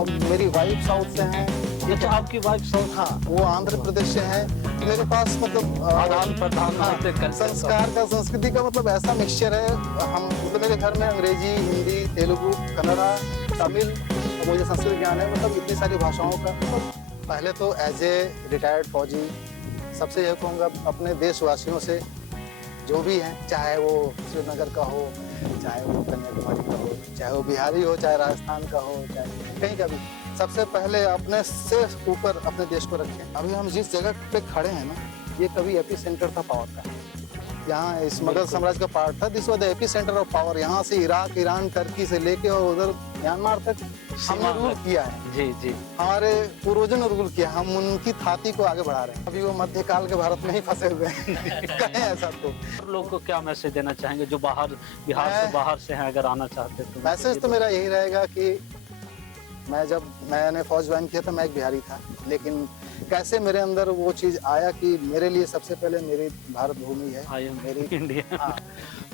और मेरी wife south से है। अच्छा, आपकी वाइफ साउथ? हाँ, वो आंध्र प्रदेश से है। मेरे पास मतलब आदान प्रदान होते कल्चर संस्कार का, संस्कृति का मतलब ऐसा मिक्सचर है। हम मतलब मेरे घर में अंग्रेजी, हिंदी, तेलुगु, कन्नड़ा, तमिल, मुझे संस्कृत ज्ञान है, मतलब इतनी सारी भाषाओं का। मतलब पहले तो एज ए रिटायर्ड फौजी सबसे यह कहूँगा अपने देशवासियों से, जो भी हैं, चाहे वो श्रीनगर का हो, चाहे वो कन्याकुमारी का हो, चाहे वो बिहारी हो, चाहे राजस्थान का हो, चाहे कहीं का भी, सबसे पहले अपने से ऊपर अपने देश को रखें। अभी हम जिस जगह पे खड़े हैं ना, ये कभी एपी सेंटर था पावर का। यहाँ इस मुगल साम्राज्य का पार्ट था। This was the AP centre of power. यहाँ से इराक, ईरान, टर्की से लेके और उधर म्यांमार तक हमने रूल किया है। जी जी, हमारे पूर्वजों ने रूल किया, हम उनकी थाती को आगे बढ़ा रहे हैं। अभी वो मध्यकाल के भारत में ही फंसे हुए हैं। कहें ऐसा तो लोगों को क्या मैसेज देना चाहेंगे जो बाहर, बिहार से बाहर से हैं, अगर आना चाहते तो? मैसेज तो मेरा यही रहेगा कि मैंने फौज ज्वाइन किया था, मैं एक बिहारी था, लेकिन कैसे मेरे अंदर वो चीज आया कि मेरे लिए सबसे पहले मेरी भारत भूमि है, मेरी इंडिया। हाँ,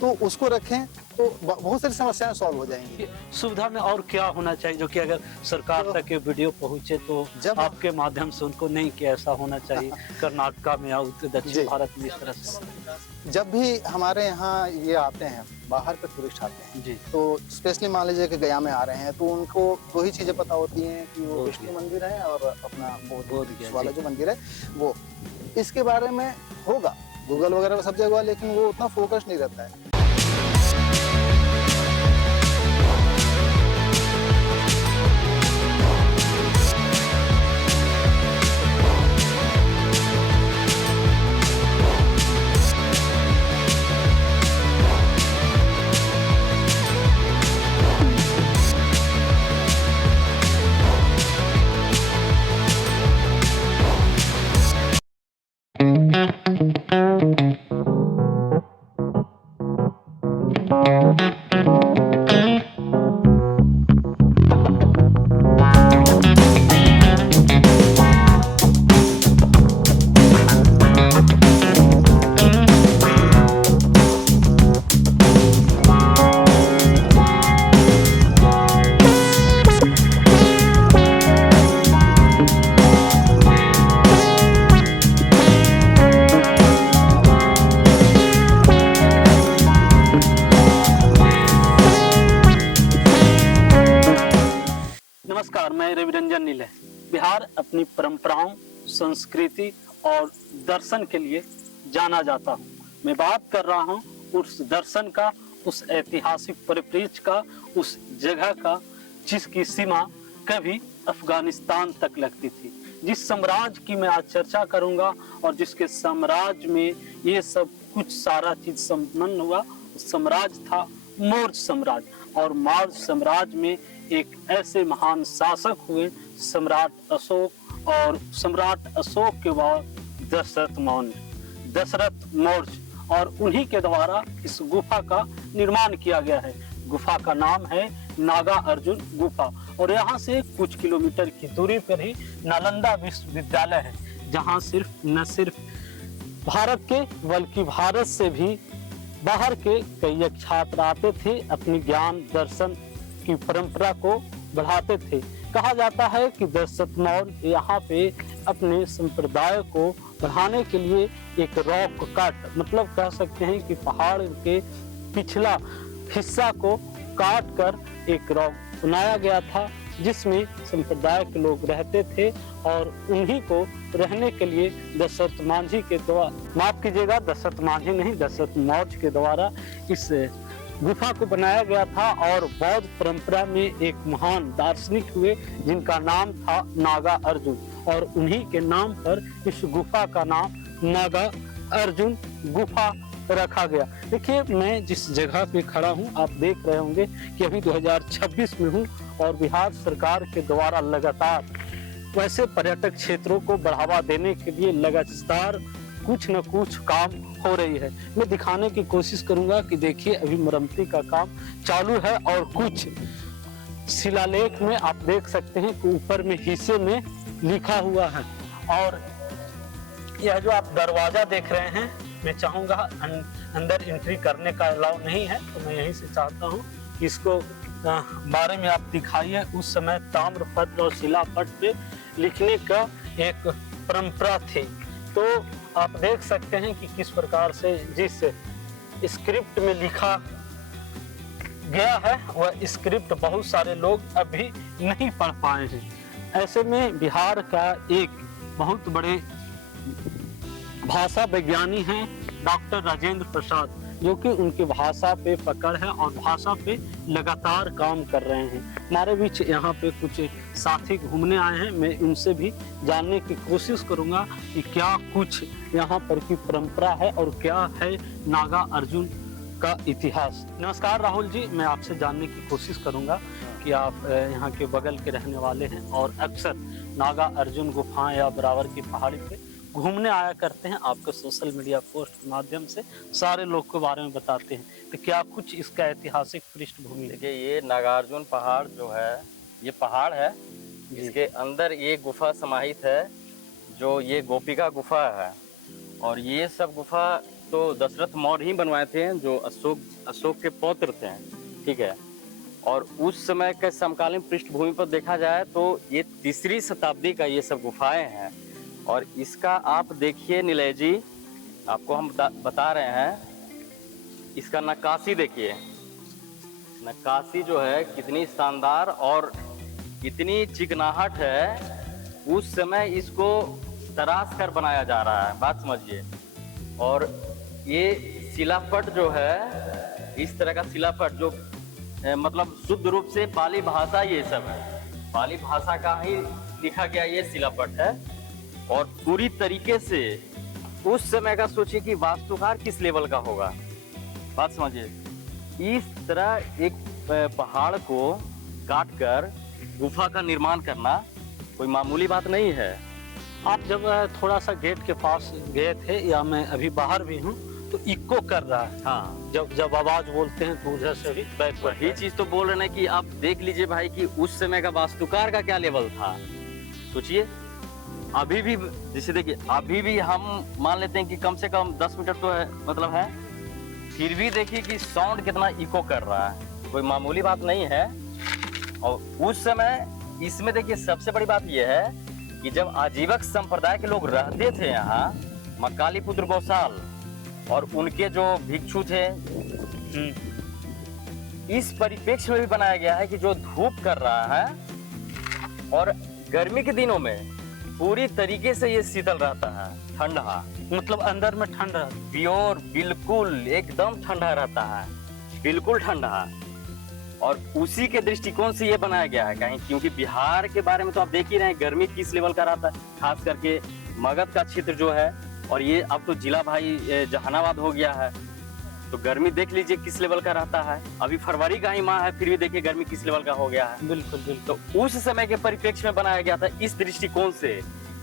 तो उसको रखें तो बहुत सारी समस्याएं सॉल्व हो जाएंगी। सुविधा में और क्या होना चाहिए जो कि अगर सरकार तक ये वीडियो पहुंचे तो जब आपके माध्यम से उनको नहीं कि ऐसा होना चाहिए कर्नाटका में या दक्षिण भारत में इस तरह से? जब भी हमारे यहाँ ये आते हैं, बाहर के टूरिस्ट आते हैं जी, तो स्पेशली मान लीजिए कि गया में आ रहे हैं, तो उनको दो ही चीजें पता होती हैं कि वो विष्णु मंदिर है और अपना बौद्ध वाला जो मंदिर है वो। इसके बारे में होगा गूगल वगैरह में सब जगह, लेकिन वो उतना फोकस नहीं रहता है। नमस्कार, मैं रविरंजन नीले। बिहार अपनी परंपराओं, संस्कृति और दर्शन के लिए जाना जाता हूँ। मैं बात कर रहा हूँ उस दर्शन का, उस ऐतिहासिक परिप्रेक्ष्य का, उस जगह का जिसकी सीमा कभी अफगानिस्तान तक लगती थी। जिस साम्राज्य की मैं आज चर्चा करूंगा और जिसके साम्राज्य में ये सब कुछ सारा चीज संपन्न हुआ, साम्राज्य था मौर्य साम्राज्य। और मौर्य साम्राज्य में एक ऐसे महान शासक हुए सम्राट अशोक, और सम्राट अशोक के बाद दशरथ मौर्य, और उन्हीं के द्वारा इस गुफा का निर्माण किया गया है। गुफा का नाम है नागा अर्जुन गुफा, और यहाँ से कुछ किलोमीटर की दूरी पर ही नालंदा विश्वविद्यालय है, जहाँ न सिर्फ भारत के बल्कि भारत से भी बाहर के कई छात्र आते थे, अपनी ज्ञान दर्शन की परंपरा को बढ़ाते थे। कहा जाता है कि दशरथ मौर्य यहाँ पे अपने संप्रदाय को बढ़ाने के लिए एक रॉक कट, मतलब कह सकते हैं कि पहाड़ के पिछला हिस्सा को काट कर एक रॉक बनाया गया था, जिसमें संप्रदाय के लोग रहते थे। और उन्हीं को रहने के लिए दशरथ मांझी के द्वारा, माफ कीजिएगा, दशरथ मांझी नहीं, दशरथ मौर्य के द्वारा इस गुफा को बनाया गया था। और बौद्ध परंपरा में एक महान दार्शनिक हुए जिनका नाम था नागा अर्जुन, और उन्हीं के नाम पर इस गुफा का नाम नागा अर्जुन गुफा रखा गया। देखिए, मैं जिस जगह पे खड़ा हूँ, आप देख रहे होंगे कि अभी 2026 में हूँ, और बिहार सरकार के द्वारा लगातार वैसे पर्यटक क्षेत्रों को बढ़ावा देने के लिए लगातार कुछ न कुछ काम हो रही है। मैं दिखाने की कोशिश करूंगा कि देखिए, अभी मरम्मती का काम चालू है, और कुछ शिलालेख में आप देख सकते हैं कि ऊपर में हिस्से में लिखा हुआ है। और यह जो आप दरवाजा देख रहे हैं, मैं चाहूंगा अंदर एंट्री करने का अलाउ नहीं है, तो मैं यहीं से चाहता हूं कि इसको बारे में आप दिखाइए। उस समय ताम्रपत्र और शिलापट पे लिखने का एक परंपरा थी। तो आप देख सकते हैं कि किस प्रकार से जिस स्क्रिप्ट में लिखा गया है वह स्क्रिप्ट बहुत सारे लोग अभी नहीं पढ़ पाए हैं। ऐसे में बिहार का एक बहुत बड़े भाषा विज्ञानी हैं डॉक्टर राजेंद्र प्रसाद, जो कि उनकी भाषा पे पकड़ है और भाषा पे लगातार काम कर रहे हैं। हमारे बीच यहाँ पे कुछ साथी घूमने आए हैं, मैं उनसे भी जानने की कोशिश करूँगा कि क्या कुछ यहाँ पर की परंपरा है और क्या है नागा अर्जुन का इतिहास। नमस्कार राहुल जी, मैं आपसे जानने की कोशिश करूँगा कि आप यहाँ के बगल के रहने वाले हैं और अक्सर नागा अर्जुन गुफा या बराबर की पहाड़ी पे घूमने आया करते हैं। आपके सोशल मीडिया पोस्ट के माध्यम से सारे लोग के बारे में बताते हैं, तो क्या कुछ इसका ऐतिहासिक पृष्ठभूमि है? देखिए, ये नागार्जुन पहाड़ जो है, ये पहाड़ है, इसके अंदर ये गुफा समाहित है, जो ये गोपिका गुफा है। और ये सब गुफा तो दशरथ मौर्य ही बनवाए थे, जो अशोक के पौत्र थे, ठीक है। और उस समय के समकालीन पृष्ठभूमि पर देखा जाए तो ये 3री शताब्दी का ये सब गुफाएं हैं। और इसका आप देखिए नीलय जी, आपको हम बता रहे हैं, इसका नक्काशी देखिए, नक्काशी जो है कितनी शानदार और इतनी चिकनाहट है। उस समय इसको तराश कर बनाया जा रहा है, बात समझिए। और ये शिलापट जो है, इस तरह का शिलापट जो मतलब शुद्ध रूप से पाली भाषा ये सब है, पाली भाषा का ही लिखा गया ये शिलापट है। और पूरी तरीके से उस समय का सोचिए कि वास्तुकार किस लेवल का होगा, बात समझिए। इस तरह एक पहाड़ को काटकर गुफा का निर्माण करना कोई मामूली बात नहीं है। आप जब थोड़ा सा गेट के पास गए थे, या मैं अभी बाहर भी हूँ, तो इको कर रहा है। हाँ, जब आवाज बोलते हैं तो उधर से भी बैक वही चीज तो बोल रहे हैं कि आप देख लीजिए भाई कि उस समय का वास्तुकार का क्या लेवल था। सोचिए, अभी भी जैसे देखिए, अभी भी हम मान लेते हैं कि कम से कम 10 मीटर तो है, मतलब है, फिर भी देखिए कि साउंड कितना इको कर रहा है, कोई मामूली बात नहीं है। और उस समय इसमें देखिए सबसे बड़ी बात यह है कि जब आजीवक संप्रदाय के लोग रहते थे यहाँ, मकालीपुत्र गौशाल और उनके जो भिक्षु थे, इस परिप्रेक्ष्य में भी बनाया गया है कि जो धूप कर रहा है और गर्मी के दिनों में पूरी तरीके से ये शीतल रहता है, ठंडा, मतलब अंदर में ठंड रहता, प्योर, बिल्कुल एकदम ठंडा रहता है, बिल्कुल ठंडा। और उसी के दृष्टिकोण से ये बनाया गया है कहीं, क्योंकि बिहार के बारे में तो आप देख ही रहे हैं गर्मी किस लेवल का रहता है, खास करके मगध का क्षेत्र जो है। और ये अब तो जिला भाई जहानाबाद हो गया है, तो गर्मी देख लीजिए किस लेवल का रहता है। अभी फरवरी का ही माह है, फिर भी देखिए गर्मी किस लेवल का हो गया है। बिल्कुल बिल्कुल। तो उस समय के परिप्रेक्ष्य में बनाया गया था इस दृष्टिकोण से।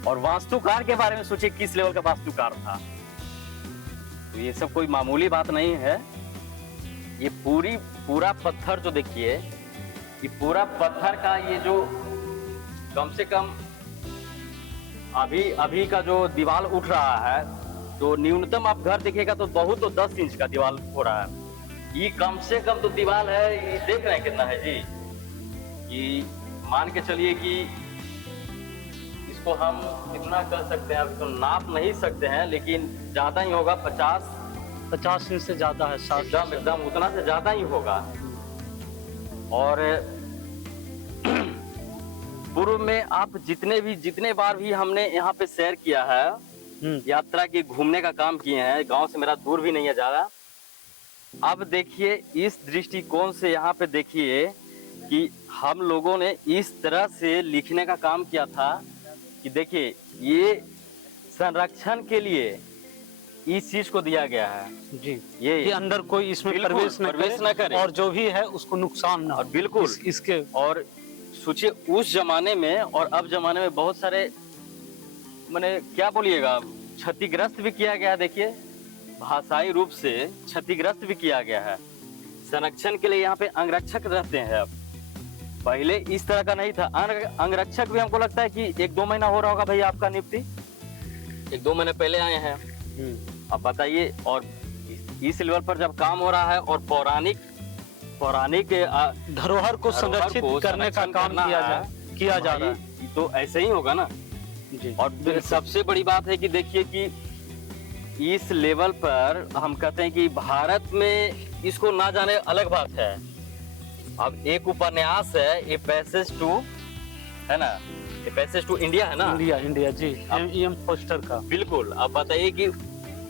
और वास्तुकार के बारे में सोचिए किस लेवल का वास्तुकार था। तो ये सब कोई मामूली बात नहीं है। ये पूरा पत्थर जो देखिए, ये पूरा पत्थर का ये जो कम से कम अभी का जो दीवार उठ रहा है, तो न्यूनतम आप घर देखिएगा तो बहुत तो 10 इंच का दीवार हो रहा है। ये कम से कम तो दीवार है, ये देख रहे हैं कितना है जी। ये मान के चलिए कि इसको हम कितना कर सकते हैं, अभी तो नाप नहीं सकते हैं, लेकिन ज्यादा ही होगा, 50 इंच से ज्यादा है, एकदम उतना से ज्यादा ही होगा। और पूर्व में आप जितने बार भी हमने यहाँ पे सैर किया है, यात्रा की घूमने का काम किए हैं, गांव से मेरा दूर भी नहीं है ज्यादा। अब देखिए इस दृष्टिकोण से यहाँ पे देखिए कि हम लोगों ने इस तरह से लिखने का काम किया था कि देखिए ये संरक्षण के लिए इस चीज को दिया गया है जी, ये अंदर कोई इसमें प्रवेश न करे और जो भी है उसको नुकसान ना। और बिल्कुल इसके और सोचिए उस जमाने में और अब जमाने में बहुत सारे मैंने क्या बोलिएगा क्षतिग्रस्त भी किया गया। देखिए भाषाई रूप से क्षतिग्रस्त भी किया गया है। संरक्षण के लिए यहाँ पे अंगरक्षक रहते हैं। अब पहले इस तरह का नहीं था। अंगरक्षक भी हमको लगता है कि 1-2 महीना हो रहा होगा भाई आपका नियुक्ति, 1-2 महीने पहले आए हैं। अब बताइए, और इस लेवल पर जब काम हो रहा है और पौराणिक धरोहर को संरक्षित करने का काम किया जा रहा है। तो ऐसे ही होगा ना जी। और सबसे बड़ी बात है कि देखिए कि इस लेवल पर हम कहते हैं कि भारत में इसको ना जाने अलग बात है। अब एक उपन्यास है ए पैसेज टू, है ना, ए पैसेज टू इंडिया, है ना, इंडिया जी, एम फोस्टर का। बिल्कुल। अब बताइए कि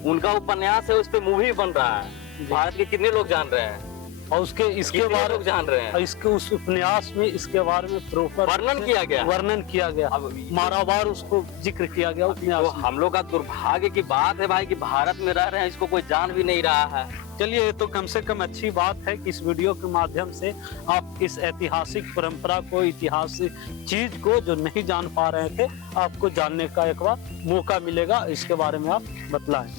उनका उपन्यास है, उस पे मूवी बन रहा है। भारत के कितने लोग जान रहे हैं और इसके बारे लोग जान रहे हैं, इसके उस उपन्यास में इसके बारे में प्रॉपर वर्णन किया गया। अब मारावार उसको जिक्र किया गया उपन्यास। तो हम लोग का दुर्भाग्य की बात है भाई कि भारत में रह रहे हैं, इसको कोई जान भी नहीं रहा है। चलिए, ये तो कम से कम अच्छी बात है कि इस वीडियो के माध्यम से आप इस ऐतिहासिक परंपरा को, ऐतिहासिक चीज को जो नहीं जान पा रहे थे, आपको जानने का एक बार मौका मिलेगा। इसके बारे में आप बतलाएं।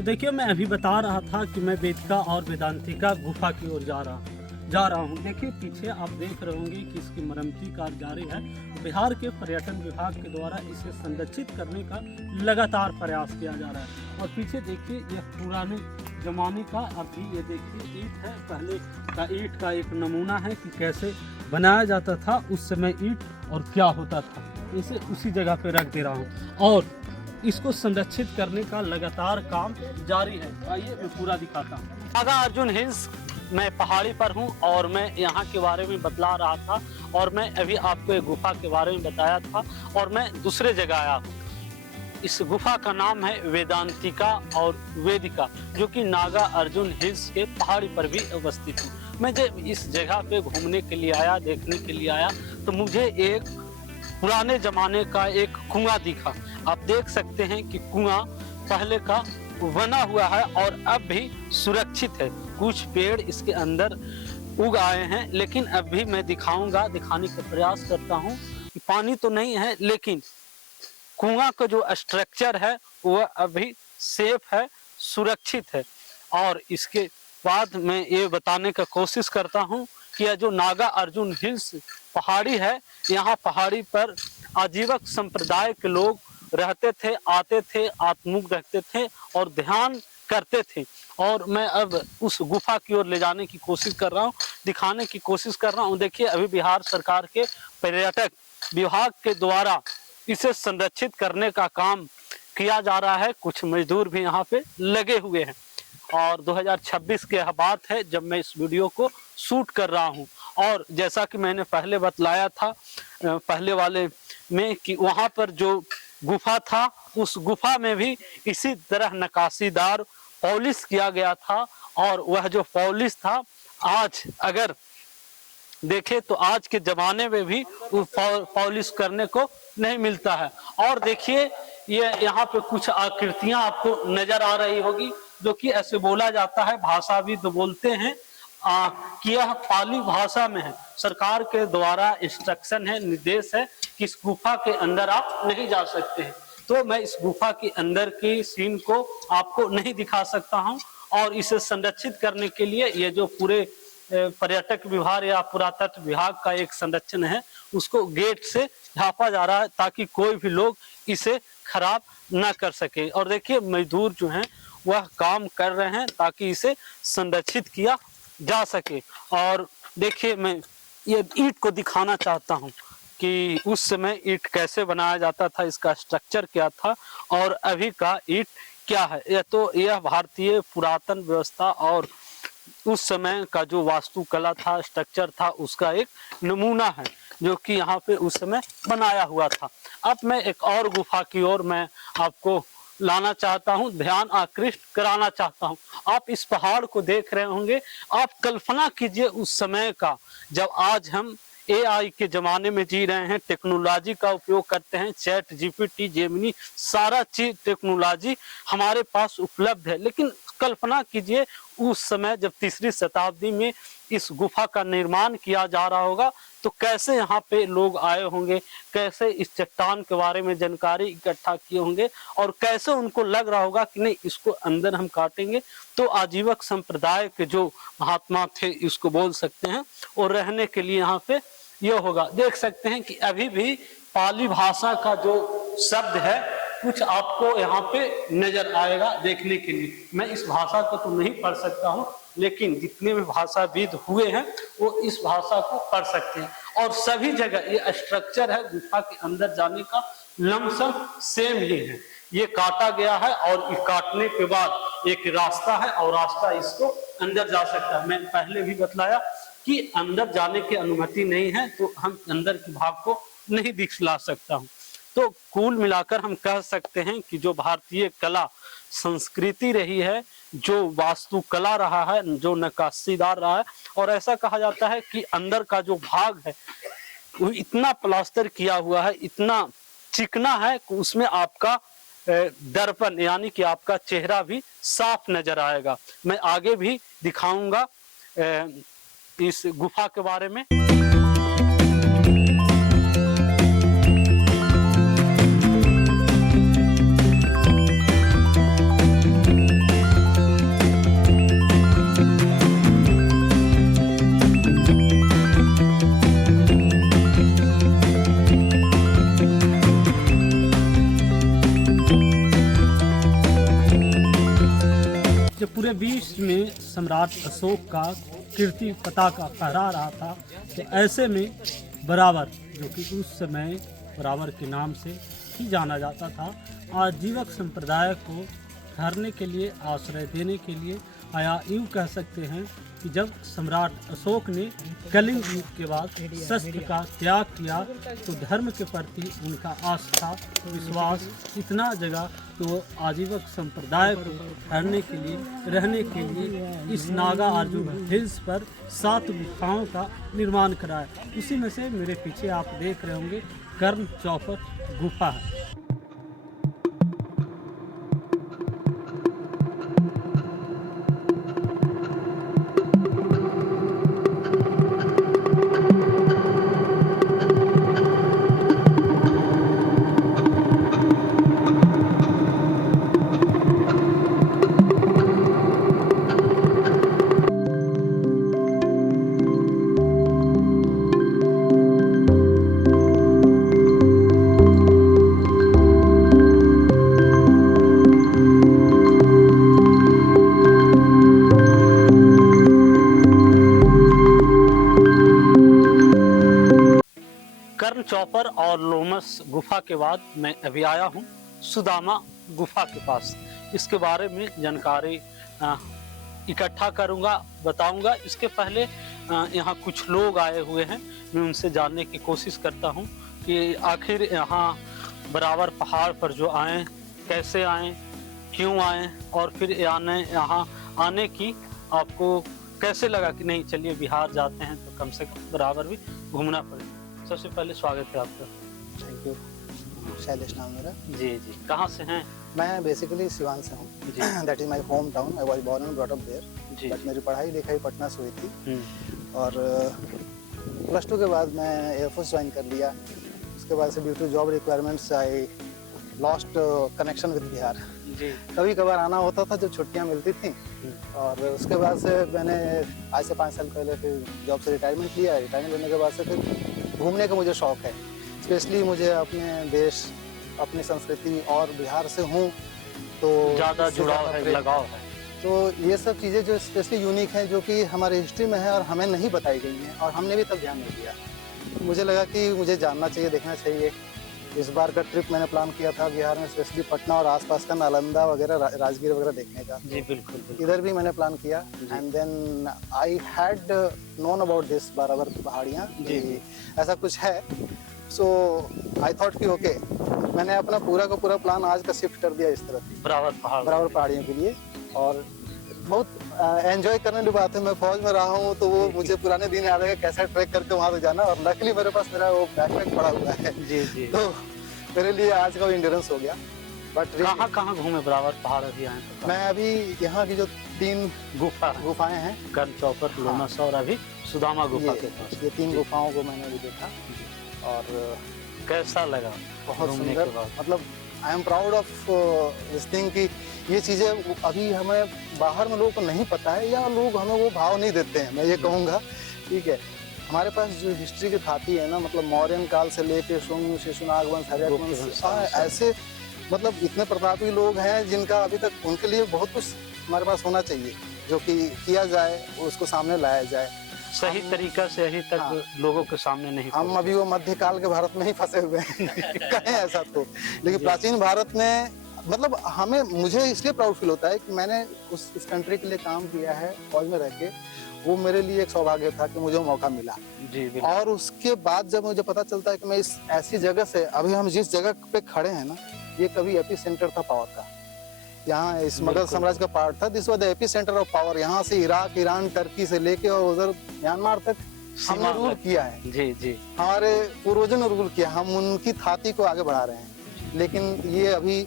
देखिए, मैं अभी बता रहा था कि मैं वेदिका और वेदांतिका गुफा की ओर जा रहा हूँ। देखिए, पीछे आप देख रहे होंगे कि इसकी मरम्मती कार्य जारी है। बिहार के पर्यटन विभाग के द्वारा इसे संरक्षित करने का लगातार प्रयास किया जा रहा है। और पीछे देखिए, यह पुराने जमाने का, अभी ये देखिए ईंट है, पहले का ईंट का एक नमूना है कि कैसे बनाया जाता था उस समय ईंट और क्या होता था। इसे उसी जगह पे रख दे रहा हूँ और इसको संरक्षित करने का लगातार काम जारी है। आइए मैं पूरा दिखाता हूँ। नागार्जुन हिल्स, मैं पहाड़ी पर हूँ और मैं यहाँ के बारे में बतला रहा था और मैं अभी आपको एक गुफा के बारे में बताया था और मैं दूसरे जगह आया हूँ। इस गुफा का नाम है वेदांतिका और वेदिका, जो कि नागा अर्जुन हिल्स के पहाड़ी पर भी अवस्थित हूँ। मैं जब इस जगह पे घूमने के लिए आया, देखने के लिए आया, तो मुझे एक पुराने जमाने का एक कुआं दिखा। आप देख सकते हैं कि कुआं पहले का बना हुआ है और अब भी सुरक्षित है। कुछ पेड़ इसके अंदर उग आए हैं, लेकिन अब भी मैं दिखाने का प्रयास करता हूं कि पानी तो नहीं है, लेकिन कुआं का जो स्ट्रक्चर है वह अभी सेफ है, सुरक्षित है। और इसके बाद मैं ये बताने का कोशिश करता हूं कि यह जो नागा अर्जुन हिल्स पहाड़ी है, यहाँ पहाड़ी पर आजीवक संप्रदाय के लोग रहते थे, आते थे, आत्मुख रखते थे और ध्यान करते थे। और मैं अब उस गुफा की ओर ले जाने की कोशिश कर रहा हूँ, दिखाने की कोशिश कर रहा हूँ। देखिए, अभी बिहार सरकार के पर्यटक विभाग के द्वारा इसे संरक्षित करने का काम किया जा रहा है। कुछ मजदूर भी यहाँ पे लगे हुए हैं और 2026 की यह बात है जब मैं इस वीडियो को शूट कर रहा हूँ। और जैसा कि मैंने पहले बतलाया था पहले वाले में कि वहाँ पर जो गुफा था, उस गुफा में भी इसी तरह नक्काशीदार पॉलिश किया गया था। और वह जो पॉलिश था, आज अगर देखें तो आज के ज़माने में भी पॉलिश करने को नहीं मिलता है। और देखिए, ये यहाँ पे कुछ आकृतियाँ आपको नजर आ रही होगी, जो कि ऐसे बोला जाता है, भाषाविद बोलते हैं कि यह पाली भाषा में है। सरकार के द्वारा इंस्ट्रक्शन है, निर्देश है कि इस गुफा के अंदर आप नहीं जा सकते हैं। तो मैं इस गुफा के अंदर की सीन को आपको नहीं दिखा सकता हूं। और इसे संरक्षित करने के लिए ये जो पूरे पर्यटक विभाग या पुरातत्व विभाग का एक संरक्षण है, उसको गेट से झाँपा जा रहा है ताकि कोई भी लोग इसे खराब ना कर सके। और देखिए, मजदूर जो हैं वह काम कर रहे हैं ताकि इसे संरक्षित किया जा सके। और देखिए, मैं ये ईंट को दिखाना चाहता हूँ कि उस समय ईंट कैसे बनाया जाता था, इसका स्ट्रक्चर क्या था और अभी का ईंट क्या है। यह भारतीय पुरातन व्यवस्था और उस समय का जो वास्तुकला था, स्ट्रक्चर था, उसका एक नमूना है जो कि यहाँ पे उस समय बनाया हुआ था। अब मैं एक और गुफा की ओर मैं आपको लाना चाहता हूँ, ध्यान आकृष्ट कराना चाहता हूँ। आप इस पहाड़ को देख रहे होंगे, आप कल्पना कीजिए उस समय का, जब आज हम AI के ज़माने में जी रहे हैं, टेक्नोलॉजी का उपयोग करते हैं, चैट GPT, जेमिनी, सारा चीज़ टेक्नोलॉजी हमारे पास उपलब्ध है। लेकिन कल्पना कीजिए उस समय जब तीसरी शताब्दी में इस गुफा का निर्माण किया जा रहा होगा तो कैसे यहाँ पे लोग आए होंगे, कैसे इस चट्टान के बारे में जानकारी इकट्ठा किए होंगे और कैसे उनको लग रहा होगा कि नहीं इसको अंदर हम काटेंगे तो आजीवक संप्रदाय के जो महात्मा थे इसको बोल सकते हैं और रहने के लिए यहाँ पे ये होगा। देख सकते हैं कि अभी भी पाली भाषा का जो शब्द है कुछ आपको यहाँ पे नजर आएगा देखने के लिए। मैं इस भाषा को तो नहीं पढ़ सकता हूँ लेकिन जितने भी भाषाविद हुए हैं वो इस भाषा को पढ़ सकते हैं और सभी जगह ये स्ट्रक्चर है गुफा के अंदर जाने का लमसम सेम ही है। ये काटा गया है और इस काटने के बाद एक रास्ता है और रास्ता इसको अंदर जा सकता है। मैं पहले भी बतलाया कि अंदर जाने की अनुमति नहीं है तो हम अंदर के भाग को नहीं दिखला सकता हूँ। तो कुल मिलाकर हम कह सकते हैं कि जो भारतीय कला संस्कृति रही है, जो वास्तुकला रहा है, जो नक्काशीदार रहा है और ऐसा कहा जाता है कि अंदर का जो भाग है वो इतना प्लास्टर किया हुआ है, इतना चिकना है कि उसमें आपका दर्पण यानी कि आपका चेहरा भी साफ नजर आएगा। मैं आगे भी दिखाऊंगा इस गुफा के बारे में। जब पूरे विश्व में सम्राट अशोक का कीर्ति पताका फहरा रहा था तो ऐसे में बराबर जो कि उस समय बराबर के नाम से ही जाना जाता था आजीवक संप्रदाय को ठहरने के लिए आश्रय देने के लिए आया। यूँ कह सकते हैं कि जब सम्राट अशोक ने कलिंग युद्ध के बाद शस्त्र का त्याग किया तो धर्म के प्रति उनका आस्था विश्वास इतना जगा तो आजीवक संप्रदाय को ठहरने के लिए रहने के लिए इस नागा अर्जुन हिल्स पर 7 गुफाओं का निर्माण कराया। उसी में से मेरे पीछे आप देख रहे होंगे कर्ण चौपर गुफा है। कर्ण चौपर और लोमस गुफा के बाद मैं अभी आया हूँ सुदामा गुफा के पास। इसके बारे में जानकारी इकट्ठा करूँगा, बताऊँगा। इसके पहले यहाँ कुछ लोग आए हुए हैं, मैं उनसे जानने की कोशिश करता हूँ कि आखिर यहाँ बराबर पहाड़ पर जो आए कैसे आए, क्यों आए और फिर यहाँ आने की आपको कैसे लगा कि नहीं चलिए बिहार जाते हैं तो कम से कम बराबर भी घूमना पड़ेगा। सबसे पहले स्वागत है आपका। Thank you. शैलेश नाम मेरा। जी जी, कहाँ से हैं? मैं बेसिकली सिवान से हूँ। That is my home town. I was born and brought up there. But मेरी पढ़ाई लिखाई पटना से हुई थी और +2 के बाद मैं एयरफोर्स ज्वाइन कर लिया। उसके बाद से due to job requirements I lost connection with Bihar. कभी कभार आना होता था जब छुट्टियाँ मिलती थी और उसके बाद से मैंने आज से 5 साल पहले फिर जॉब से रिटायरमेंट लिया। रिटायरमेंट लेने के बाद से फिर घूमने का मुझे शौक़ है। स्पेशली मुझे अपने देश अपनी संस्कृति और बिहार से हूँ तो ज़्यादा जुड़ाव है, लगाव है। तो ये सब चीज़ें जो स्पेशली यूनिक हैं जो कि हमारे हिस्ट्री में है और हमें नहीं बताई गई हैं और हमने भी तब ध्यान नहीं दिया। मुझे लगा कि मुझे जानना चाहिए, देखना चाहिए। इस बार का ट्रिप मैंने प्लान किया था बिहार में स्पेशली पटना और आसपास का नालंदा वगैरह राजगीर वगैरह देखने का। जी बिल्कुल। इधर भी मैंने प्लान किया and then I had known about this Barabar पहाड़ियाँ जी ऐसा कुछ है। सो आई थॉट कि ओके मैंने अपना पूरा का पूरा प्लान आज का शिफ्ट कर दिया इस तरफ बराबर पहाड़ियों के लिए। और बहुत एंजॉय करने की बात है। मैं फौज में रहा हूँ तो वो मुझे पुराने दिन याद है कैसे ट्रैक करके वहाँ तक जाना और लकीली मेरे पास मेरा वो बैकपैक पड़ा हुआ है। जी जी। तो मेरे लिए आज का इंड्योरेंस हो गया बट कहाँ कहाँ घूमे ब्रावर पहाड़ अभी आए तो? मैं अभी यहाँ की जो 3 गुफा है, गुफाएं हैं, गन चौपर, लोमस और अभी सुदामा गुफा के पास, ये 3 गुफाओं को मैंने अभी देखा और कैसा लगा बहुत घूमने सुंदर। के बाद? मतलब I am proud of this thing कि ये चीज़ें अभी हमें बाहर में लोगों को नहीं पता है या लोग हमें वो भाव नहीं देते हैं, मैं ये कहूँगा। ठीक है, हमारे पास जो हिस्ट्री की थाती है ना, मतलब मौर्यन काल से लेके शुंग, शिशुनाग वंश, हर्यक वंश, ऐसे मतलब इतने प्रतापी लोग हैं जिनका अभी तक, उनके लिए बहुत कुछ हमारे पास होना चाहिए जो कि किया जाए, उसको सामने लाया जाए। सही तरीका से अभी तक लोगों के सामने नहीं हम अभी वो मध्यकाल के भारत में ही फंसे हुए हैं कहें ऐसा तो। लेकिन प्राचीन भारत में मतलब हमें, मुझे इसलिए प्राउड फील होता है कि मैंने इस कंट्री के लिए काम किया है फौज में रह के, वो मेरे लिए एक सौभाग्य था कि मुझे वो मौका मिला। जी बिल्कुल। और उसके बाद जब मुझे पता चलता है कि मैं इस ऐसी जगह से, अभी हम जिस जगह पे खड़े हैं ना, ये कभी एपी सेंटर था पावर का, यहाँ इस मुगल साम्राज्य का पार्ट था। This was the AP centre of power. यहाँ से इराक, ईरान, टर्की से लेके और उधर म्यांमार तक हमने रूल किया है। जी जी, हमारे पूर्वजों ने रूल किया, हम उनकी थाती को आगे बढ़ा रहे हैं। लेकिन ये अभी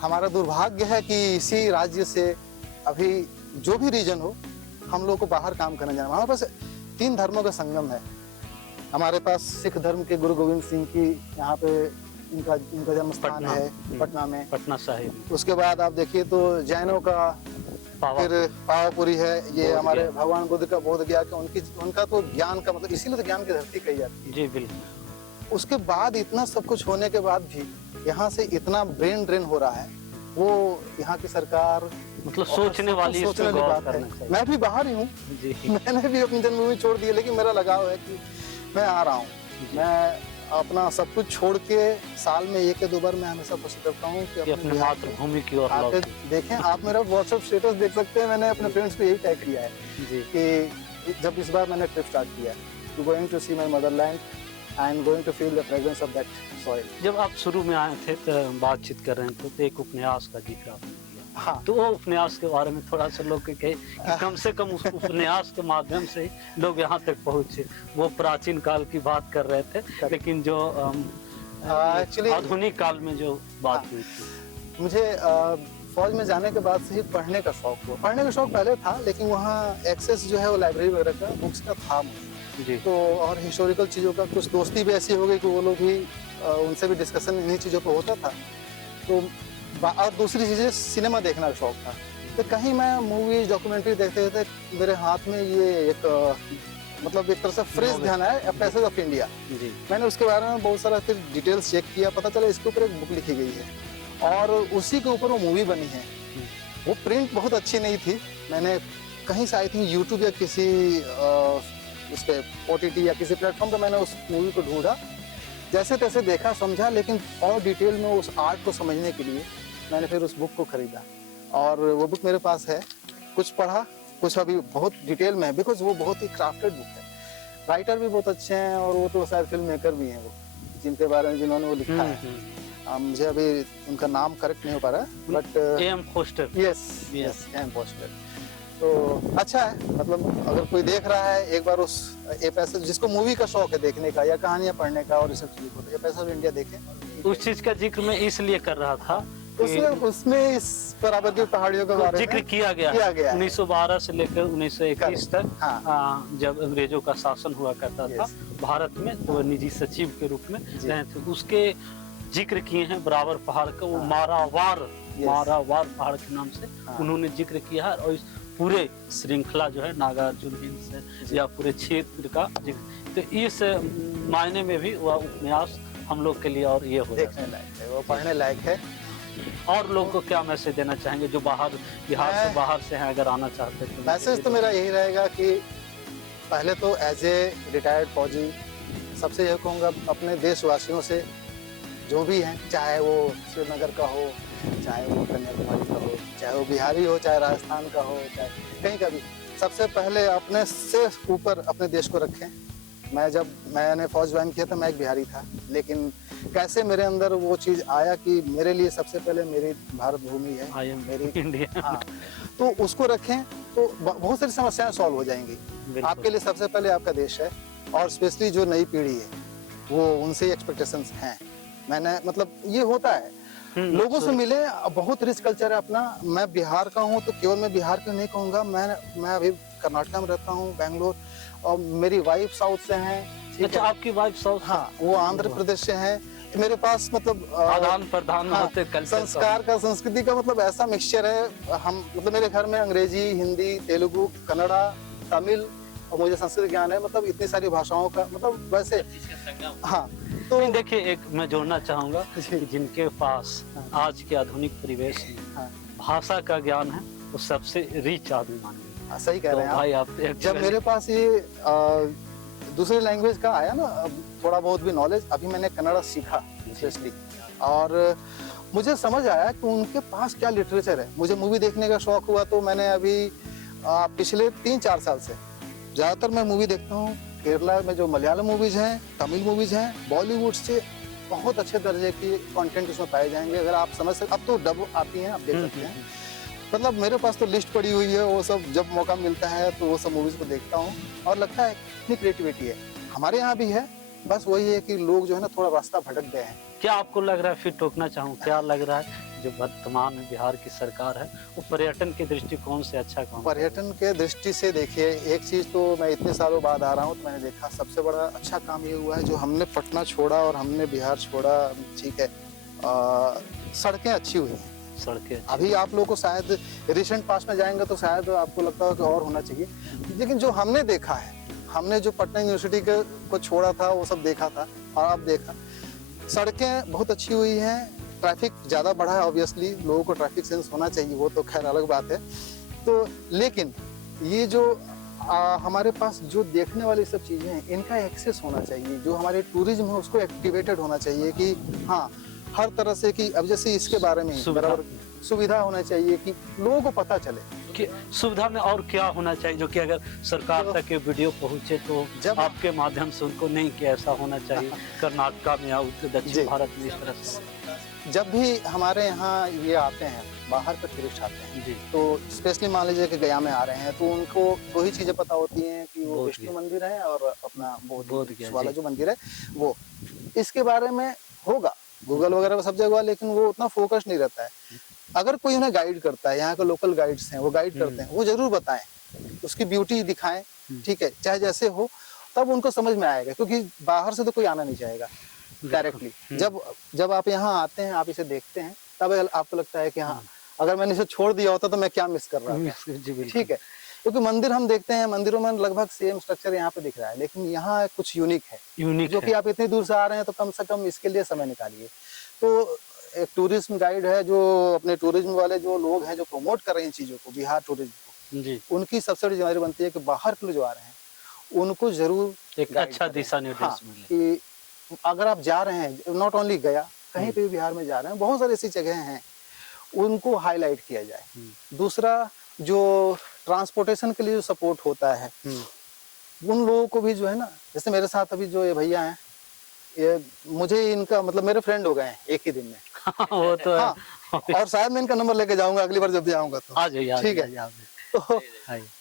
हमारा दुर्भाग्य है कि इसी राज्य से अभी जो भी रीजन हो, हम लोग को बाहर काम करने जाना। हमारे पास 3 धर्मों का संगम है। हमारे पास सिख धर्म के गुरु गोविंद सिंह की यहाँ पे इनका जन्म स्थान है पटना में, पटना साहिब। उसके बाद आप देखिए तो जैनों का फिर पावापुरी है, ये हमारे भगवान बुद्ध का बोध गया कि उनका तो ज्ञान का मतलब, इसीलिए तो ज्ञान की धरती कही जाती है। जी बिल्कुल। उसके बाद इतना सब कुछ होने के बाद भी यहाँ से इतना ब्रेन ड्रेन हो रहा है, वो यहाँ की सरकार मतलब सोचने वाली बात है। मैं भी बाहर ही हूँ, मैंने भी अपनी जन्मभूमि छोड़ दी है, लेकिन मेरा लगाव है कि मैं आ रहा हूँ। मैं अपना सब कुछ छोड़ के साल में 1 या 2 बार मैं हमेशा कोशिश करता हूँ कि अपने मातृभूमि की ओर आके देखें। आप मेरा व्हाट्सएप स्टेटस देख सकते हैं, मैंने अपने फ्रेंड्स को यही टैग किया है कि जब इस बार मैंने ट्रिप स्टार्ट किया, to going to see my motherland and going to feel the fragrance of that soil. जब आप शुरू में आए थे तो बातचीत कर रहे थे तो एक उपन्यास का जिक्र आपने किया। हाँ, तो वो उपन्यास के बारे में थोड़ा सा लोग कहे कि कम से कम उस उपन्यास के माध्यम से लोग यहाँ तक पहुँचे। वो प्राचीन काल की बात कर रहे थे, लेकिन जो एक्चुअली आधुनिक काल में जो बात हुई थी, मुझे फौज में जाने के बाद से ही पढ़ने का शौक हुआ। पढ़ने का शौक पहले था, लेकिन वहाँ एक्सेस जो है वो लाइब्रेरी वगैरह का, बुक्स का था मुझे। जी। तो और हिस्टोरिकल चीज़ों का कुछ दोस्ती भी ऐसी हो गई कि वो लोग भी, उनसे भी डिस्कशन इन्हीं चीज़ों पर होता था। तो और दूसरी चीज़ें, सिनेमा देखने का शौक था। तो कहीं मैं मूवीज, डॉक्यूमेंट्री देखते थे, मेरे हाथ में ये एक मतलब एक तरह से फ्रेश ध्यान है, पैसेज ऑफ इंडिया। मैंने उसके बारे में बहुत सारा फिर डिटेल्स चेक किया, पता चला इसके ऊपर एक बुक लिखी गई है और उसी के ऊपर वो मूवी बनी है। वो प्रिंट बहुत अच्छी नहीं थी, मैंने कहीं से आई थिंक यूट्यूब या किसी उस पर OTT या किसी प्लेटफॉर्म पर मैंने उस मूवी को ढूंढा, जैसे तैसे देखा, समझा, लेकिन और डिटेल में उस आर्ट को समझने के लिए मैंने फिर उस बुक को खरीदा और वो बुक मेरे पास है। कुछ पढ़ा, कुछ अभी बहुत डिटेल में है, बिकॉज वो बहुत ही क्राफ्टेड बुक है। राइटर भी बहुत अच्छे हैं और वो तो शायद फिल्म मेकर भी हैं, वो जिनके बारे में जिन्होंने वो लिखा है। मुझे अभी उनका नाम करेक्ट नहीं हो पा रहा है, but A.M. Poster. Yes, A.M. Poster. तो अच्छा है, मतलब अगर कोई देख रहा है एक बार उस पैसेज, जिसको मूवी का शौक है देखने का या कहानियां पढ़ने का और ये सब चीजों को, ये पैसेज ऑफ इंडिया देखें। उस चीज का जिक्र मैं इसलिए कर रहा था, उसमें इस बराबर की पहाड़ियों के बारे में जिक्र किया गया है। 1912 से लेकर 1921 तक जब अंग्रेजों का शासन हुआ करता था भारत में, तो निजी सचिव के रूप में रहे थे। उसके जिक्र किए हैं बराबर पहाड़ का, वो मारावार पहाड़ के नाम से उन्होंने जिक्र किया है। और इस पूरे श्रृंखला जो है नागार्जुन हिल्स या पूरे क्षेत्र का जिक्र, तो इस मायने में भी वह उपन्यास हम लोग के लिए और ये हो देखने लायक है, वो पढ़ने लायक है। और लोगों को क्या मैसेज देना चाहेंगे जो बाहर, बिहार से बाहर से हैं, अगर आना चाहते हैं? मैसेज तो मेरा यही रहेगा कि पहले तो एज ए रिटायर्ड फौजी सबसे यह कहूँगा, अपने देशवासियों से जो भी हैं, चाहे वो श्रीनगर का हो, चाहे वो कन्याकुमारी का हो, चाहे वो बिहारी हो, चाहे राजस्थान का हो, चाहे कहीं का भी, सबसे पहले अपने से ऊपर अपने देश को रखें। जब मैंने फौज ज्वाइन किया था, मैं एक बिहारी था, लेकिन कैसे मेरे अंदर वो चीज़ आया कि मेरे लिए सबसे पहले मेरी भारत भूमि है, मेरी इंडिया। हाँ, तो उसको रखें तो बहुत सारी समस्याएं सॉल्व हो जाएंगी। आपके लिए सबसे पहले आपका देश है, और स्पेशली जो नई पीढ़ी है वो, उनसे एक्सपेक्टेशंस हैं। मैंने मतलब ये होता है, लोगों से मिले। बहुत रिच कल्चर है अपना। मैं बिहार का हूँ तो केवल मैं बिहार का नहीं कहूँगा, मैं अभी कर्नाटक में रहता हूँ, बैंगलोर, और मेरी वाइफ साउथ से हैं। ठीक अच्छा, है, आपकी वाइफ साउथ? हाँ, वो आंध्र प्रदेश से हैं। तो मेरे पास मतलब आदान प्रदान हाँ, होते कल्चर संस्कार का, संस्कृति का मतलब ऐसा मिक्सचर है। हम मतलब मेरे घर में अंग्रेजी, हिंदी, तेलुगु, कन्नड़ा, तमिल, और मुझे संस्कृत ज्ञान है, मतलब इतनी सारी भाषाओं का मतलब वैसे। हाँ, तो देखिए, एक मैं जोड़ना चाहूंगा कि जिनके पास आज के आधुनिक परिवेश में भाषा का ज्ञान है, वो सबसे रिच आदमी माने। सही कह रहे हैं भाई आप। आप जब मेरे पास ये दूसरे लैंग्वेज का आया ना, थोड़ा बहुत भी नॉलेज, अभी मैंने कन्नड़ा सीखा स्पेशली, और मुझे समझ आया कि उनके पास क्या लिटरेचर है। मुझे मूवी देखने का शौक हुआ, तो मैंने अभी पिछले 3-4 साल से ज़्यादातर मैं मूवी देखता हूँ। केरला में जो मलयालम मूवीज हैं, तमिल मूवीज हैं, बॉलीवुड से बहुत अच्छे दर्जे की कंटेंट उसमें पाए जाएंगे। अगर आप समझ सकते, अब तो डब आती हैं, आप देख सकते हैं। मतलब मेरे पास तो लिस्ट पड़ी हुई है, वो सब जब मौका मिलता है तो वो सब मूवीज को देखता हूँ, और लगता है इतनी क्रिएटिविटी है हमारे यहाँ भी है। बस वही है कि लोग जो है ना थोड़ा रास्ता भटक गए हैं। क्या आपको लग रहा है, फिर टोकना चाहूँ, क्या लग रहा है जो वर्तमान में बिहार की सरकार है वो पर्यटन के दृष्टिकोण से अच्छा काम? पर्यटन के दृष्टि से देखिए, एक चीज़ तो मैं इतने सालों बाद आ रहा हूँ तो मैंने देखा, सबसे बड़ा अच्छा काम ये हुआ है जो हमने पटना छोड़ा और हमने बिहार छोड़ा। ठीक है, सड़कें अच्छी हुई हैं। सड़कें अभी आप लोगों को शायद रिसेंट पास में जाएंगे तो शायद आपको लगता है कि और होना चाहिए, लेकिन जो हमने देखा है, हमने जो पटना यूनिवर्सिटी को छोड़ा था वो सब देखा था, और आप देखा सड़कें बहुत अच्छी हुई हैं। ट्रैफिक ज़्यादा बढ़ा है, ऑब्वियसली लोगों को ट्रैफिक सेंस होना चाहिए, वो तो खैर अलग बात है। तो लेकिन ये जो हमारे पास जो देखने वाली सब चीज़ें हैं, इनका एक्सेस होना चाहिए। जो हमारे टूरिज्म है उसको एक्टिवेटेड होना चाहिए कि हाँ, हर तरह से कि अब जैसे इसके बारे में बराबर सुविधा होना चाहिए कि लोगों को पता चले कि सुविधा में और क्या होना चाहिए, जो कि अगर सरकार तक ये वीडियो पहुंचे तो जब आपके माध्यम से उनको नहीं कि ऐसा होना चाहिए कर्नाटक में या दक्षिण भारत में इस तरह से। जब भी हमारे यहाँ ये आते हैं, बाहर के टूरिस्ट आते हैं जी, तो स्पेशली मान लीजिए कि गया में आ रहे हैं, तो उनको दो ही चीजें पता होती हैं कि वो विष्णु मंदिर है और अपना बोध वाला जो मंदिर है वो। इसके बारे में होगा गूगल वगैरह सब जगह, लेकिन वो उतना फोकस नहीं रहता है। अगर कोई उन्हें गाइड करता है, यहाँ के लोकल गाइड्स हैं, वो गाइड करते हैं, वो जरूर बताएं, उसकी ब्यूटी दिखाएं, ठीक है, चाहे जैसे हो, तब उनको समझ में आएगा। क्योंकि बाहर से तो कोई आना नहीं चाहेगा डायरेक्टली। जब आप यहाँ आते हैं, आप इसे देखते हैं, तब आपको लगता है कि हाँ, अगर मैंने इसे छोड़ दिया होता तो मैं क्या मिस कर रहा था। ठीक है, क्योंकि मंदिर हम देखते हैं, मंदिरों में लगभग सेम स्ट्रक्चर यहाँ पे दिख रहा है, लेकिन यहाँ कुछ यूनिक है, जो कि आप इतनी दूर से आ रहे हैं तो कम से कम इसके लिए समय निकालिए। तो एक टूरिज्म गाइड है, जो अपने टूरिज्म वाले जो लोग हैं जो प्रमोट कर रहे हैं चीजों को, बिहार टूरिज्म को, उनकी सबसे बड़ी जिम्मेदारी बनती है कि बाहर के लोग जो आ रहे हैं उनको जरूर एक अच्छा दिशा निर्देश मिले कि अगर आप जा रहे हैं, नॉट ओनली गया, कहीं पे भी बिहार में जा रहे हैं, बहुत सारी ऐसी जगह हैं, उनको हाईलाइट किया जाए। दूसरा, जो ट्रांसपोर्टेशन के लिए जो सपोर्ट होता है, उन लोगों को भी जो है ना, जैसे मेरे साथ अभी जो ये भैया हैं, ये मुझे इनका मतलब मेरे फ्रेंड हो गए हैं एक ही दिन में। वो तो हाँ, और शायद मैं इनका नंबर लेके जाऊंगा अगली बार जब भी आऊंगा तो। आ जाइए, ठीक है, तो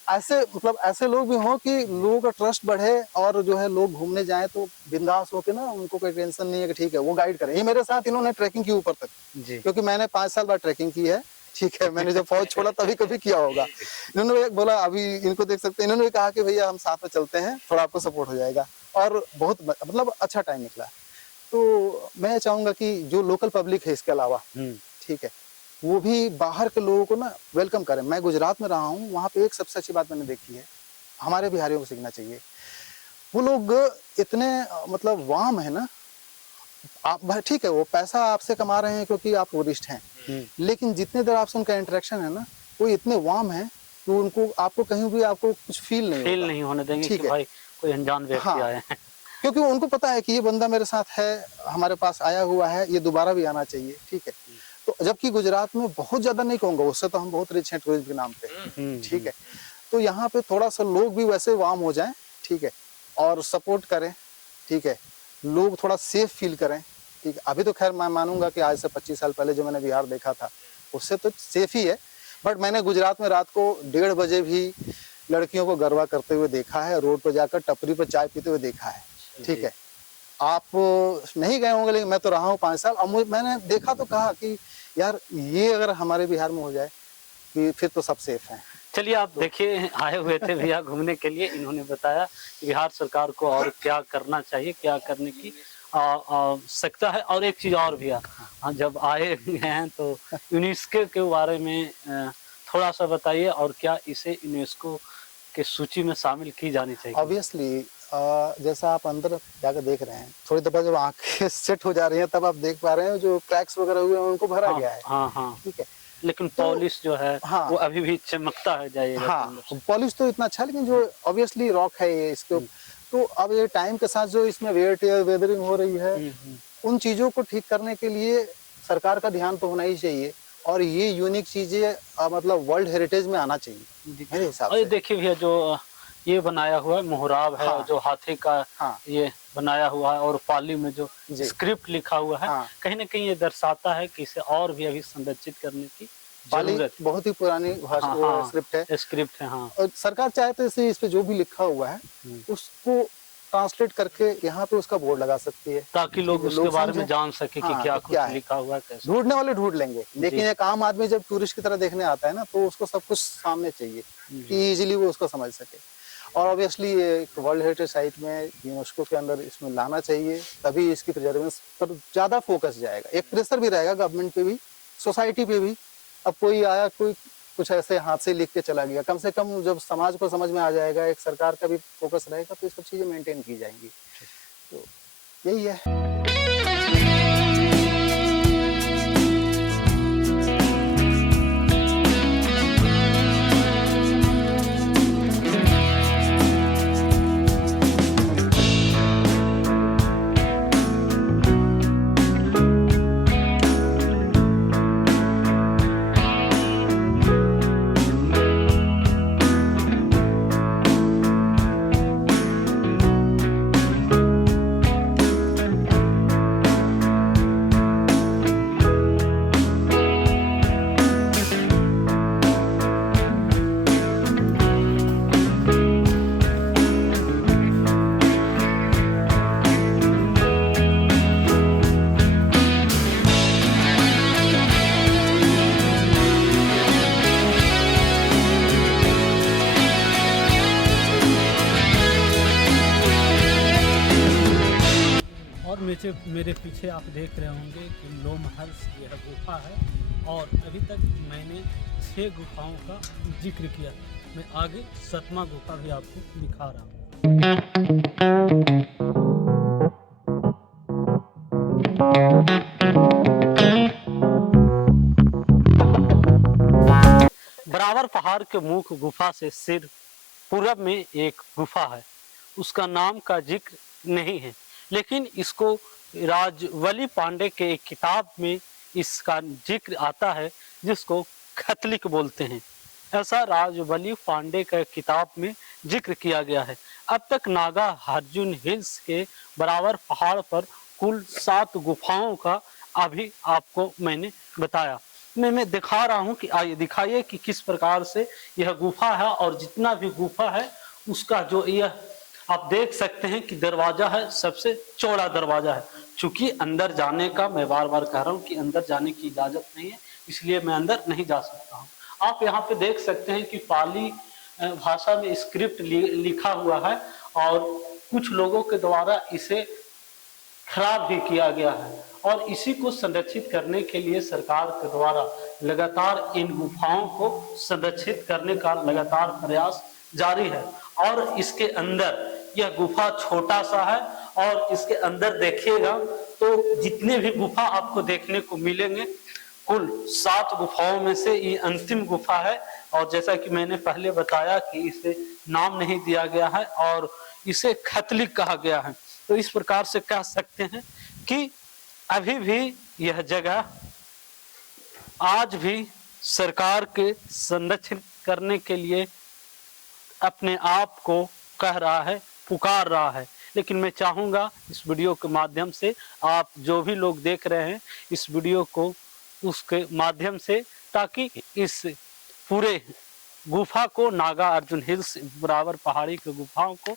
ऐसे मतलब ऐसे लोग भी हों कि लोगों का ट्रस्ट बढ़े और जो है लोग घूमने जाएं तो बिंदास होके ना, उनको कोई टेंशन नहीं है कि ठीक है वो गाइड करें। ये मेरे साथ इन्होंने ट्रैकिंग की ऊपर तक, क्योंकि मैंने 5 साल बाद ट्रैकिंग की है। ठीक है, मैंने जब फौज छोड़ा तभी कभी किया होगा। इन्होंने बोला, अभी इनको देख सकते हैं, इन्होंने कहा कि भैया हम साथ में चलते हैं, थोड़ा आपको सपोर्ट हो जाएगा, और बहुत मतलब अच्छा टाइम निकला। तो मैं चाहूंगा कि जो लोकल पब्लिक है इसके अलावा, ठीक है, वो भी बाहर के लोगों को ना वेलकम करें। मैं गुजरात में रहा हूँ, वहाँ पे एक सबसे अच्छी बात मैंने देखी है, हमारे बिहारियों को सीखना चाहिए। वो लोग इतने मतलब वार्म है ना, आप ठीक है वो पैसा आपसे कमा रहे हैं क्योंकि आप टूरिस्ट हैं, लेकिन जितने देर आपसे उनका इंटरेक्शन है ना, वो इतने वार्म है कि उनको आपको कहीं भी आपको कुछ फील नहीं होने देंगे कि भाई कोई अनजान व्यक्ति आए हैं, क्योंकि उनको पता है कि ये बंदा मेरे साथ है, हमारे पास आया हुआ है, ये दोबारा भी आना चाहिए। ठीक है, तो जबकि गुजरात में बहुत ज्यादा नहीं कहूंगा, उससे तो हम बहुत रिच हैं टूरिज्म के नाम पे। ठीक है, तो यहाँ पे थोड़ा सा लोग भी वैसे वार्म हो जाएं, ठीक है, और सपोर्ट करें। ठीक है, लोग थोड़ा सेफ फील करें। ठीक है, अभी तो खैर मैं मानूंगा कि आज से 25 साल पहले जो मैंने बिहार देखा था उससे तो सेफ ही है, बट मैंने गुजरात में रात को 1:30 बजे भी लड़कियों को गरबा करते हुए देखा है, रोड पर जाकर टपरी पर चाय पीते हुए देखा है। ठीक है, आप नहीं गए होंगे, लेकिन मैं तो रहा हूँ 5 साल, और मैंने देखा तो कहा कि यार ये अगर हमारे बिहार में हो जाए कि फिर तो सब सेफ हैं। चलिए आप देखिए, आए हुए थे भैया घूमने के लिए, इन्होंने बताया कि बिहार सरकार को और क्या करना चाहिए, क्या करने की आवश्यकता है। और एक चीज़ और भैया, जब आए हैं तो यूनेस्को के बारे में थोड़ा सा बताइए, और क्या इसे यूनेस्को के सूची में शामिल की जानी चाहिए? ऑब्वियसली जैसा आप अंदर जाकर देख रहे हैं, थोड़ी देर बाद जब आंखें सेट हो जा रही हैं तब आप देख पा रहे हैं जो क्रैक्स वगैरह हुए हैं उनको भरा गया है। हाँ हाँ, ठीक है, लेकिन तो पॉलिश जो है हाँ वो अभी भी चमकता है जाइएगा तो हाँ, अंदर से। पॉलिश तो इतना अच्छा, लेकिन जो ऑब्वियसली रॉक है ये इसके, तो अब ये टाइम के साथ जो इसमें वेदरिंग हो रही है, उन चीज़ों को ठीक करने के लिए सरकार का ध्यान तो होना ही चाहिए, और ये यूनिक चीज़ें मतलब वर्ल्ड हेरिटेज में आना चाहिए मेरे हिसाब और ये से। देखिए भैया जो ये बनाया हुआ है मोहराब है, हाँ, जो हाथी का हाँ, ये बनाया हुआ है, और पाली में जो जी, स्क्रिप्ट लिखा हुआ है, हाँ, कहीं ना कहीं ये दर्शाता है कि इसे और भी अभी संरक्षित करने की पाली जरूरत बहुत ही पुरानी भाषा हाँ वो हाँ, स्क्रिप्ट है, स्क्रिप्ट है हाँ। और सरकार चाहे तो इस पे जो भी लिखा हुआ है उसको ट्रांसलेट करके यहाँ पे उसका बोर्ड लगा सकती है, ताकि लोग उसके बारे में समझें। जान सके कि हाँ, क्या तो कुछ क्या है, लिखा हुआ है, कैसे। ढूंढने वाले ढूंढ लेंगे, लेकिन जी। एक आम आदमी जब टूरिस्ट की तरह देखने आता है ना, तो उसको सब कुछ सामने चाहिए कि इजीली वो उसको समझ सके। और ऑब्वियसली ये एक वर्ल्ड हेरिटेज साइट में यूनेस्को के अंदर इसमें लाना चाहिए, तभी इसकी प्रिजर्वेंस पर ज़्यादा फोकस जाएगा। एक प्रेशर भी रहेगा गवर्नमेंट पे भी, सोसाइटी पे भी। अब कोई आया, कोई कुछ ऐसे हाथ से लिख के चला गया, कम से कम जब समाज को समझ में आ जाएगा, एक सरकार का भी फोकस रहेगा, तो ये सब चीज़ें मेंटेन की जाएंगी। तो यही है। और मेरे पीछे आप देख रहे होंगे कि लोमहर्ष यह गुफा है, और अभी तक मैंने 6 गुफाओं का जिक्र किया। मैं आगे 7वां गुफा भी आपको दिखा रहा हूँ। बराबर पहाड़ के मुख गुफा से सिर पूरब में एक गुफा है, उसका नाम का जिक्र नहीं है, लेकिन इसको राजवली पांडे के एक किताब में इसका जिक्र आता है, जिसको खतलिक बोलते हैं। ऐसा राजवली पांडे का किताब में जिक्र किया गया है। अब तक नागा अर्जुन हिल्स के बराबर पहाड़ पर कुल 7 गुफाओं का अभी आपको मैंने बताया। मैं दिखा रहा हूं कि आइए दिखाइए कि किस प्रकार से यह गुफा है, और जितना भी गुफा है उसका जो यह आप देख सकते हैं कि दरवाजा है, सबसे चौड़ा दरवाजा है। चूंकि अंदर जाने का, मैं बार बार कह रहा हूं कि अंदर जाने की इजाजत नहीं है, इसलिए मैं अंदर नहीं जा सकता हूं। आप यहाँ पे देख सकते हैं कि पाली भाषा में स्क्रिप्ट लिखा हुआ है, और कुछ लोगों के द्वारा इसे खराब भी किया गया है, और इसी को संरक्षित करने के लिए सरकार के द्वारा लगातार इन गुफाओं को संरक्षित करने का लगातार प्रयास जारी है। और इसके अंदर यह गुफा छोटा सा है, और इसके अंदर देखिएगा तो जितने भी गुफा आपको देखने को मिलेंगे, कुल 7 गुफाओं में से ये अंतिम गुफा है। और जैसा कि मैंने पहले बताया कि इसे नाम नहीं दिया गया है, और इसे खतलिक कहा गया है। तो इस प्रकार से कह सकते हैं कि अभी भी यह जगह आज भी सरकार के संरक्षण करने के लिए अपने आप को कह रहा है, पुकार रहा है। लेकिन मैं चाहूँगा इस वीडियो के माध्यम से आप जो भी लोग देख रहे हैं इस वीडियो को उसके माध्यम से, ताकि इस पूरे गुफा को, नागा अर्जुन हिल्स बराबर पहाड़ी के गुफाओं को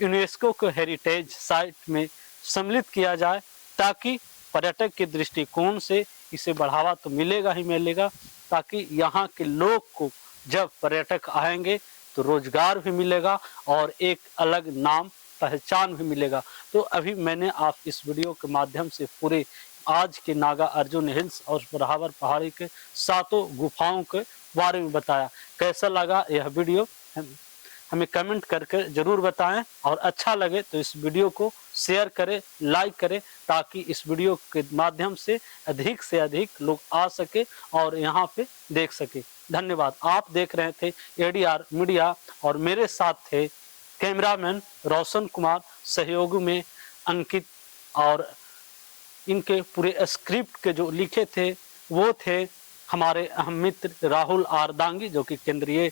यूनेस्को के हेरिटेज साइट में सम्मिलित किया जाए, ताकि पर्यटक के दृष्टिकोण से इसे बढ़ावा तो मिलेगा ही मिलेगा, ताकि यहाँ के लोग को जब पर्यटक आएंगे तो रोजगार भी मिलेगा और एक अलग नाम पहचान भी मिलेगा। तो अभी मैंने आप इस वीडियो के माध्यम से पूरे आज के नागा अर्जुन हिल्स और बराबर पहाड़ी के 7 गुफाओं के बारे में बताया। कैसा लगा यह वीडियो हमें कमेंट करके जरूर बताएं, और अच्छा लगे तो इस वीडियो को शेयर करें, लाइक करें, ताकि इस वीडियो के माध्यम से अधिक लोग आ सके और यहाँ पे देख सके। धन्यवाद। आप देख रहे थे एडीआर मीडिया और मेरे साथ थे कैमरामैन रोशन कुमार, सहयोगी में अंकित, और इनके पूरे स्क्रिप्ट के जो लिखे थे वो थे हमारे अहम मित्र राहुल आर दांगी, जो कि केंद्रीय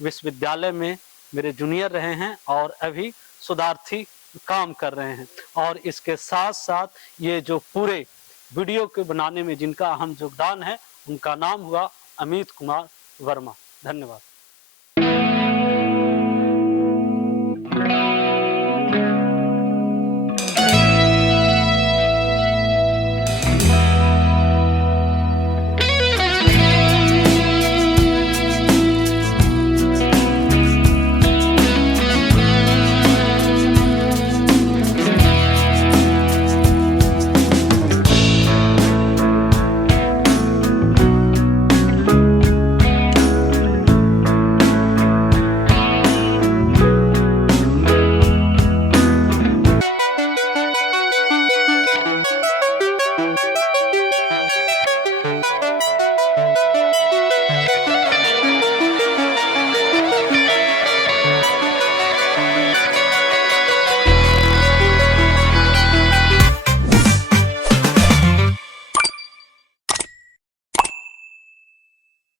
विश्वविद्यालय में मेरे जूनियर रहे हैं और अभी शोधार्थी काम कर रहे हैं। और इसके साथ साथ ये जो पूरे वीडियो के बनाने में जिनका अहम योगदान है, उनका नाम हुआ अमित कुमार वर्मा। धन्यवाद।